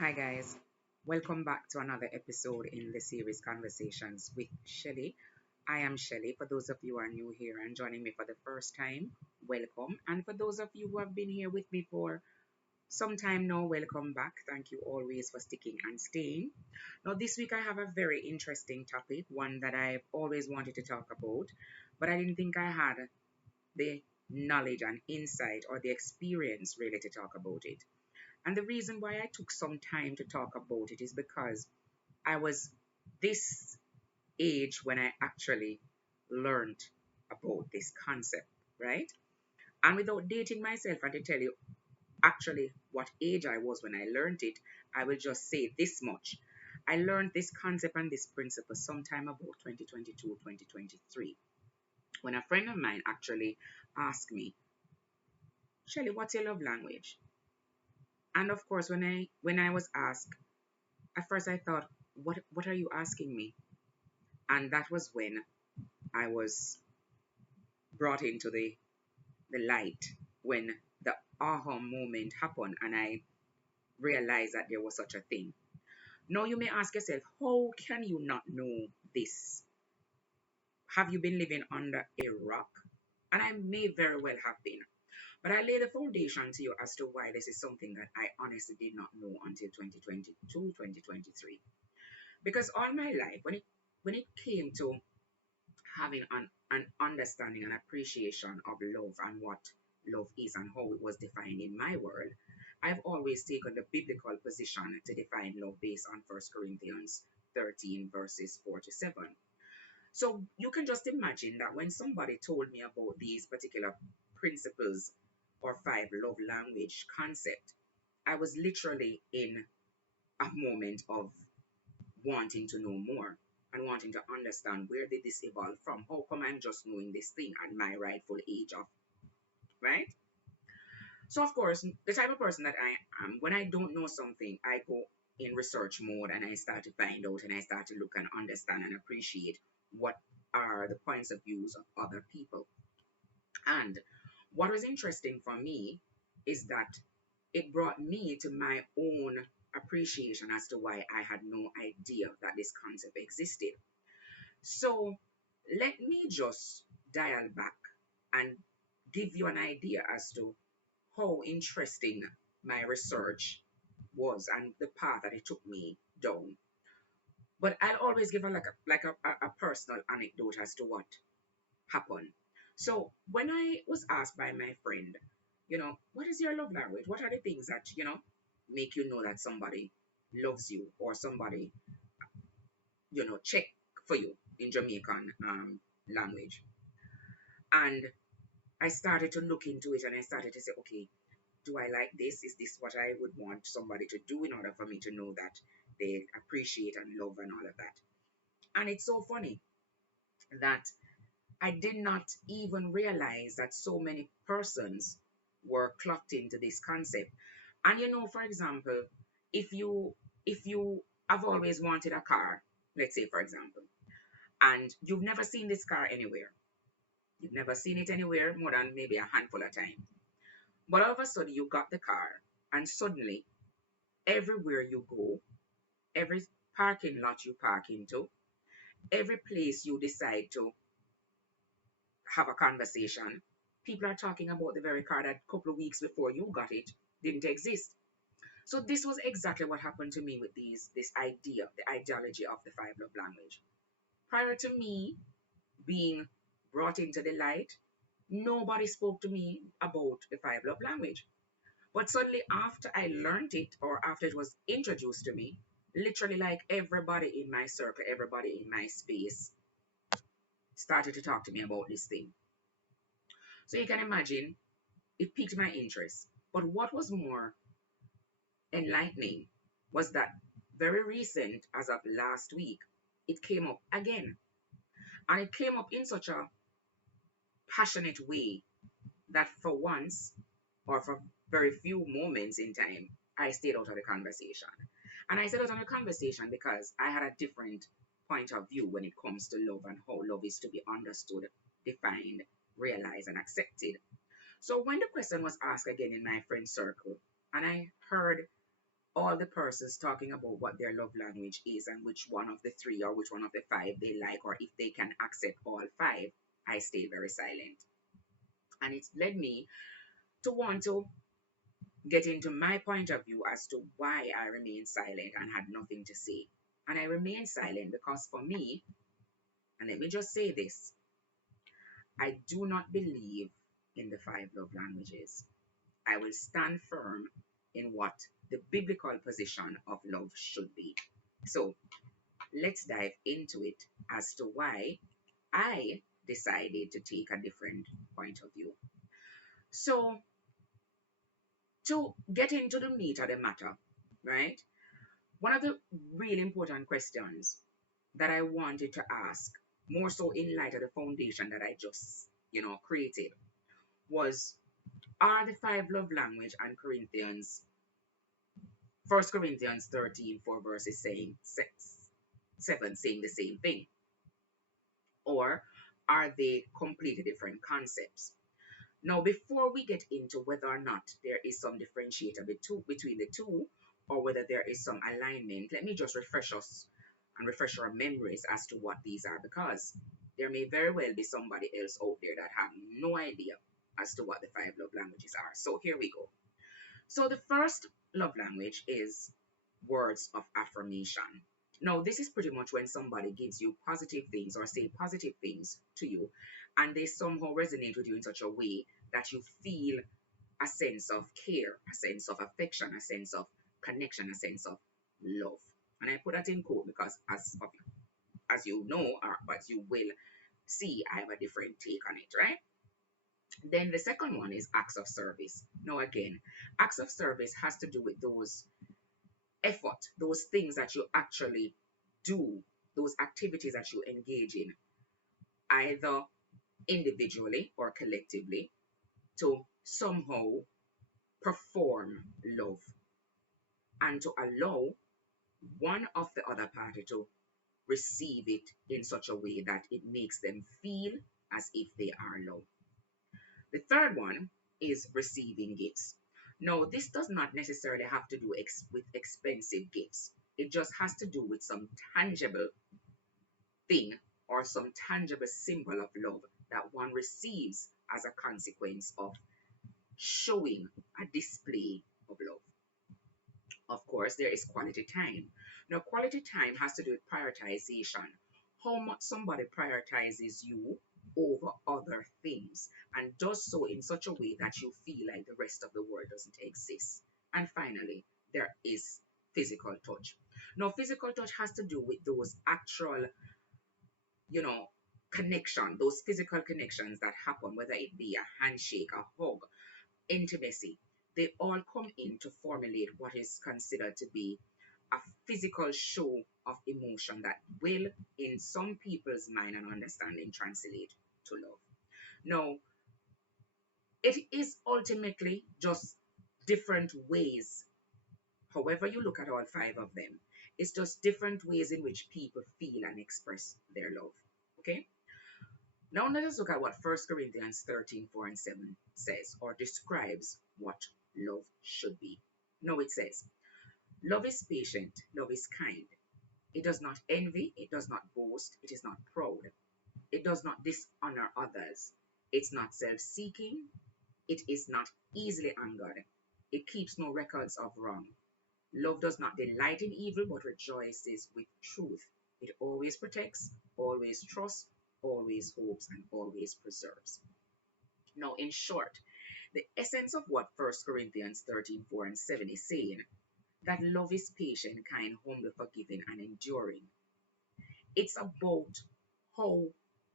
Hi, guys. Welcome back to another episode in the series Conversations with Shelly. I am Shelly. For those of you who are new here and joining me for the first time, welcome. And for those of you who have been here with me for some time now, welcome back. Thank you always for sticking and staying. Now, this week I have a very interesting topic, one that I've always wanted to talk about, but I didn't think I had the knowledge and insight or the experience really to talk about it. And the reason why I took some time to talk about it is because I was this age when I actually learned about this concept, right? And without dating myself and to tell you actually what age I was when I learned it, I will just say this much. I learned this concept and this principle sometime about 2022, 2023, when a friend of mine actually asked me, Shelly, what's your love language? And of course, when I was asked, at first I thought, what are you asking me? And that was when I was brought into the light, when the aha moment happened and I realized that there was such a thing. Now you may ask yourself, how can you not know this? Have you been living under a rock? And I may very well have been. But I lay the foundation to you as to why this is something that I honestly did not know until 2022, 2023. Because all my life, when it came to having an understanding and appreciation of love and what love is and how it was defined in my world, I've always taken the biblical position to define love based on 1 Corinthians 13, verses 4 to 7. So you can just imagine that when somebody told me about these particular principles or five love language concept, I was literally in a moment of wanting to know more and wanting to understand where did this evolve from? How come I'm just knowing this thing at my rightful age of, right? So of course, the type of person that I am, when I don't know something, I go in research mode and I start to find out and I start to look and understand and appreciate what are the points of views of other people. And what was interesting for me is that it brought me to my own appreciation as to why I had no idea that this concept existed. So let me just dial back and give you an idea as to how interesting my research was and the path that it took me down. But I'll always give a personal anecdote as to what happened. So when I was asked by my friend, what is your love language? What are the things that, make you know that somebody loves you or somebody, check for you in Jamaican language? And I started to look into it and I started to say, okay, do I like this? Is this what I would want somebody to do in order for me to know that they appreciate and love and all of that? And it's so funny that I did not even realize that so many persons were clocked into this concept. And for example, if you have always wanted a car, let's say for example, and you've never seen this car anywhere, you've never seen it anywhere more than maybe a handful of times. But all of a sudden you got the car, and suddenly everywhere you go, every parking lot you park into, every place you decide to have a conversation, people are talking about the very car that a couple of weeks before you got it didn't exist. So this was exactly what happened to me with this idea, the ideology of the five love language. Prior to me being brought into the light, nobody spoke to me about the five love language. But suddenly after I learned it or after it was introduced to me, literally like everybody in my circle, everybody in my space started to talk to me about this thing. So you can imagine it piqued my interest. But what was more enlightening was that very recent, as of last week, it came up again. And it came up in such a passionate way that for once, or for very few moments in time, I stayed out of the conversation. And I stayed out of the conversation because I had a different point of view when it comes to love and how love is to be understood, defined, realized, and accepted. So when the question was asked again in my friend circle, and I heard all the persons talking about what their love language is and which one of the three or which one of the five they like, or if they can accept all five, I stay very silent. And it's led me to want to get into my point of view as to why I remained silent and had nothing to say. And I remained silent because for me, and let me just say this, I do not believe in the five love languages. I will stand firm in what the biblical position of love should be. So let's dive into it as to why I decided to take a different point of view. So, to get into the meat of the matter, right? One of the really important questions that I wanted to ask, more so in light of the foundation that I just, created, was are the five love language and Corinthians, First Corinthians 13, 4 verses saying 7 saying the same thing? Or are they completely different concepts? Now, before we get into whether or not there is some differentiator between the two, or whether there is some alignment, let me just refresh us and refresh our memories as to what these are, because there may very well be somebody else out there that have no idea as to what the five love languages are. So here we go. So the first love language is words of affirmation. Now, this is pretty much when somebody gives you positive things or say positive things to you, and they somehow resonate with you in such a way that you feel a sense of care, a sense of affection, a sense of connection, a sense of love. And I put that in quote because, as you know, or as you will see, I have a different take on it, right? Then the second one is acts of service. Now, again, acts of service has to do with those effort, those things that you actually do, those activities that you engage in, either individually or collectively, to somehow perform love and to allow one of the other party to receive it in such a way that it makes them feel as if they are loved. The third one is receiving gifts. Now, this does not necessarily have to do with expensive gifts. It just has to do with some tangible thing or some tangible symbol of love that one receives as a consequence of showing a display of love. Of course, there is quality time. Now, quality time has to do with prioritization. How much somebody prioritizes you over other things and does so in such a way that you feel like the rest of the world doesn't exist. And finally, there is physical touch. Now, physical touch has to do with those actual, you know, those physical connections that happen, whether it be a handshake, a hug, intimacy. They all come in to formulate what is considered to be a physical show of emotion that will, in some people's mind and understanding, translate to love. Now, it is ultimately just different ways, however you look at all five of them, it's just different ways in which people feel and express their love. Okay? Now let us look at what First Corinthians 13, 4 and 7 says or describes what love should be. Now it says, love is patient, love is kind. It does not envy, it does not boast, it is not proud. It does not dishonor others. It's not self-seeking, it is not easily angered. It keeps no records of wrong. Love does not delight in evil, but rejoices with truth. It always protects, always trusts, always hopes, and always preserves. Now, in short, the essence of what First Corinthians 13, 4 and 7 is saying, that love is patient, kind, humble, forgiving, and enduring. It's about how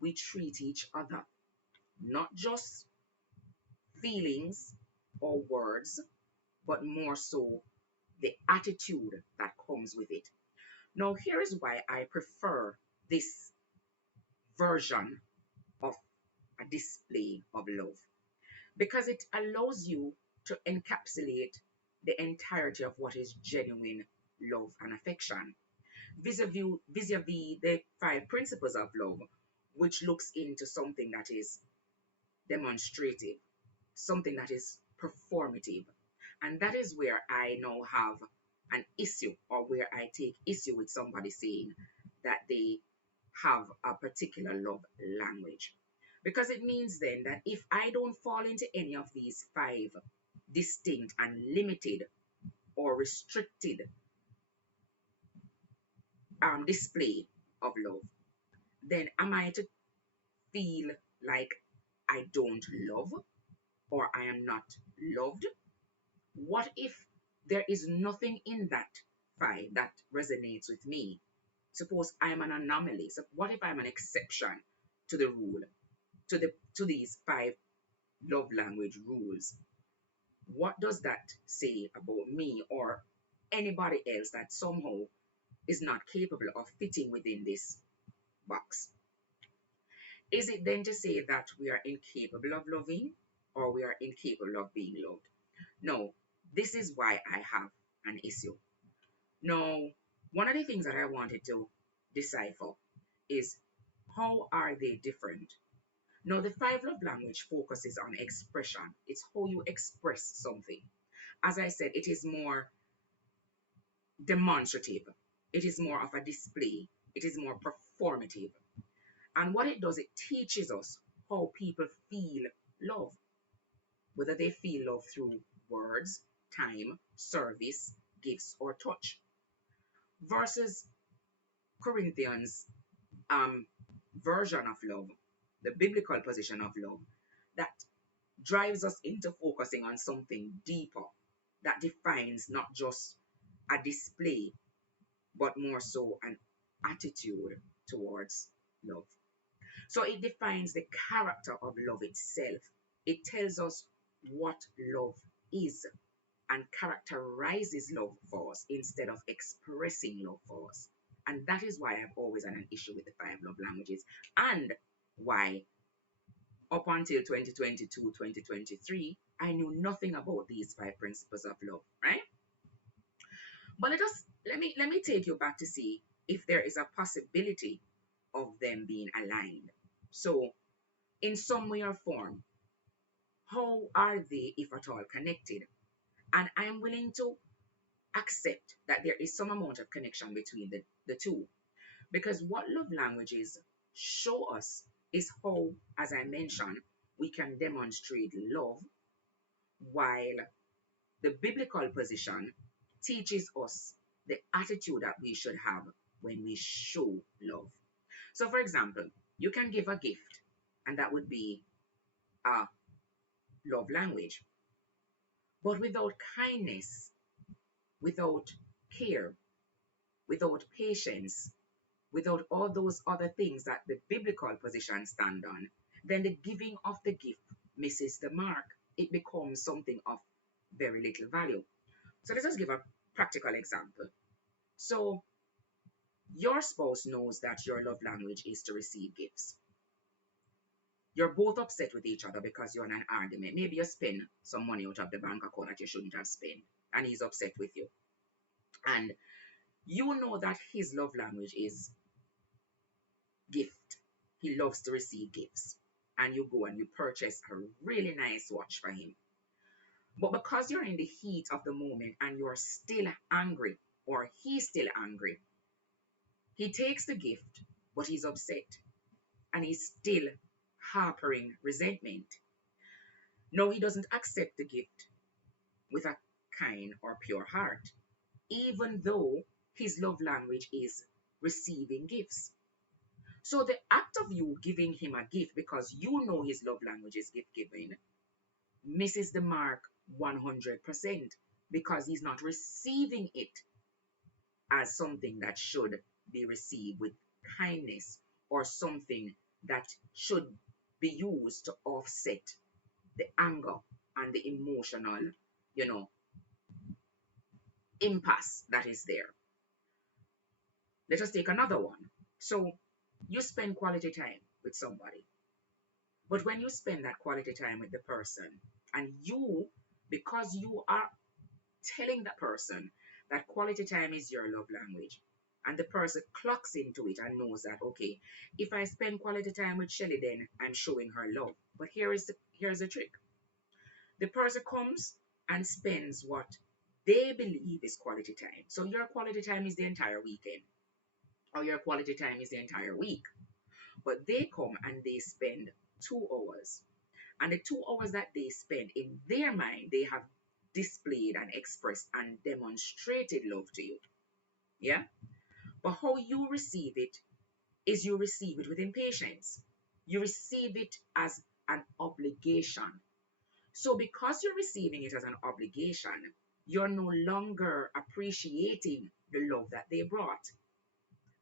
we treat each other, not just feelings or words, but more so the attitude that comes with it. Now, here is why I prefer this version of a display of love, because it allows you to encapsulate the entirety of what is genuine love and affection vis-a-vis the five principles of love, which looks into something that is demonstrative, something that is performative. And that is where I now have an issue or where I take issue with somebody saying that they have a particular love language. Because it means then that if I don't fall into any of these five distinct and limited or restricted display of love, then am I to feel like I don't love or I am not loved? What if there is nothing in that five that resonates with me? Suppose I'm an anomaly. So what if I'm an exception to the rule, to these five love language rules? What does that say about me or anybody else that somehow is not capable of fitting within this box? Is it then to say that we are incapable of loving or we are incapable of being loved? No, this is why I have an issue. Now, one of the things that I wanted to decipher is how are they different? Now, the five love language focuses on expression. It's how you express something. As I said, it is more demonstrative. It is more of a display. It is more performative. And what it does, it teaches us how people feel love, whether they feel love through words, time, service, gifts, or touch, versus Corinthians' um, version of love, the biblical position of love, that drives us into focusing on something deeper that defines not just a display, but more so an attitude towards love. So it defines the character of love itself. It tells us what love is and characterizes love for us instead of expressing love for us. And that is why I've always had an issue with the five love languages and why up until 2022, 2023, I knew nothing about these five principles of love, right? But let me take you back to see if there is a possibility of them being aligned. So, in some way or form, how are they, if at all, connected? And I'm willing to accept that there is some amount of connection between the two. Because what love languages show us is how, as I mentioned, we can demonstrate love while the biblical position teaches us the attitude that we should have when we show love. So, for example, you can give a gift, and that would be a love language. But without kindness, without care, without patience, without all those other things that the biblical position stand on, then the giving of the gift misses the mark. It becomes something of very little value. So let us give a practical example. So your spouse knows that your love language is to receive gifts. You're both upset with each other because you're in an argument. Maybe you spend some money out of the bank account that you shouldn't have spent, and he's upset with you. And you know that his love language is gift. He loves to receive gifts. And you go and you purchase a really nice watch for him. But because you're in the heat of the moment and you're still angry, or he's still angry, he takes the gift, but he's upset and he's still harboring resentment. No, he doesn't accept the gift with a kind or pure heart, even though his love language is receiving gifts. So the act of you giving him a gift because you know his love language is gift giving misses the mark 100% because he's not receiving it as something that should be received with kindness or something that should be used to offset the anger and the emotional, you know, impasse that is there. Let us take another one. So you spend quality time with somebody, but when you spend that quality time with the person and you, because you are telling the person that quality time is your love language, and the person clocks into it and knows that, okay, if I spend quality time with Shelly, then I'm showing her love. But here's the trick. The person comes and spends what they believe is quality time. So your quality time is the entire weekend, or your quality time is the entire week. But they come and they spend 2 hours. And the 2 hours that they spend, in their mind, they have displayed and expressed and demonstrated love to you. Yeah? But how you receive it is you receive it with impatience. You receive it as an obligation. So because you're receiving it as an obligation, you're no longer appreciating the love that they brought.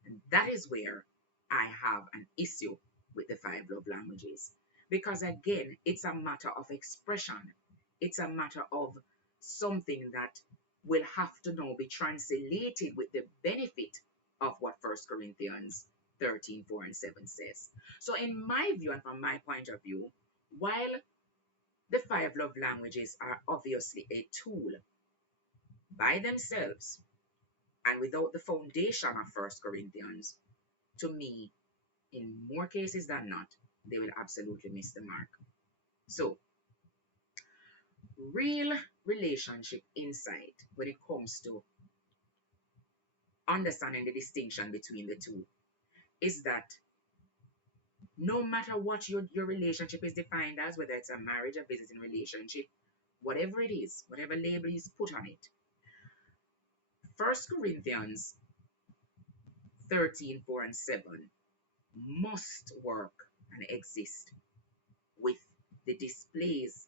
And that is where I have an issue with the five love languages. Because again, it's a matter of expression. It's a matter of something that will have to now be translated with the benefit of what First Corinthians 13, 4 and 7 says. So in my view and from my point of view, while the five love languages are obviously a tool by themselves and without the foundation of First Corinthians, to me, in more cases than not, they will absolutely miss the mark. So, real relationship insight when it comes to understanding the distinction between the two is that no matter what your relationship is defined as, whether it's a marriage, a visiting relationship, whatever it is, whatever label is put on it, First Corinthians 13, 4 and 7 must work and exist with the displays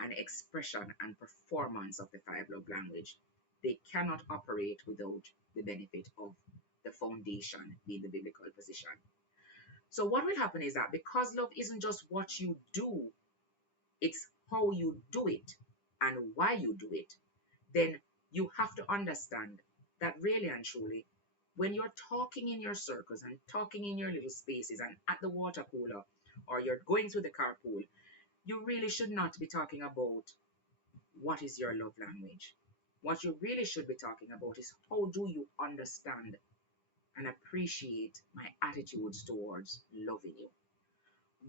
and expression and performance of the five love language. They cannot operate without the benefit of the foundation being the biblical position. So what will happen is that because love isn't just what you do, it's how you do it and why you do it, then you have to understand that really and truly, when you're talking in your circles and talking in your little spaces and at the water cooler or you're going through the carpool, you really should not be talking about what is your love language. What you really should be talking about is how do you understand and appreciate my attitudes towards loving you?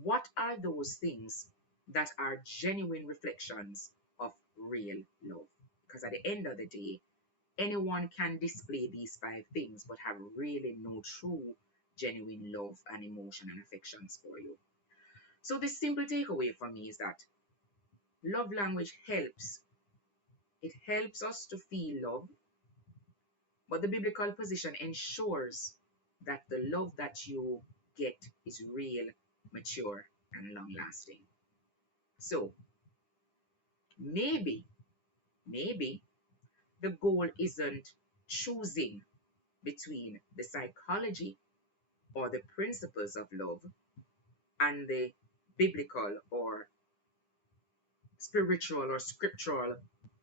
What are those things that are genuine reflections of real love? Because at the end of the day, anyone can display these five things but have really no true, genuine love and emotion and affections for you. So, the simple takeaway for me is that love language helps. It helps us to feel love, but the biblical position ensures that the love that you get is real, mature, and long lasting. So maybe, maybe the goal isn't choosing between the psychology or the principles of love and the biblical or spiritual or scriptural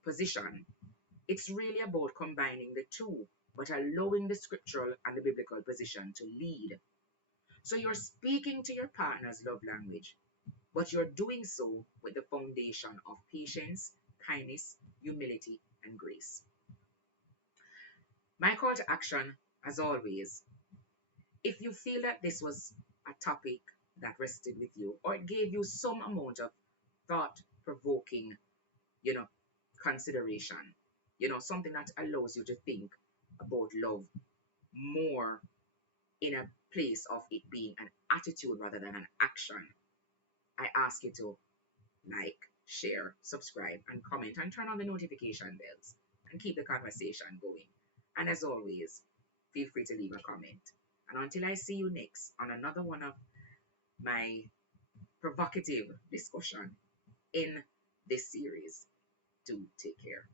position. It's really about combining the two, but allowing the scriptural and the biblical position to lead. So you're speaking to your partner's love language, but you're doing so with the foundation of patience, kindness, humility, and grace. My call to action, as always, if you feel that this was a topic that rested with you or it gave you some amount of thought provoking, you know, consideration, something that allows you to think about love more in a place of it being an attitude rather than an action, I ask you to like, share, subscribe, and comment, and turn on the notification bells and keep the conversation going. And as always, feel free to leave a comment. And until I see you next on another one of my provocative discussion in this series, do take care.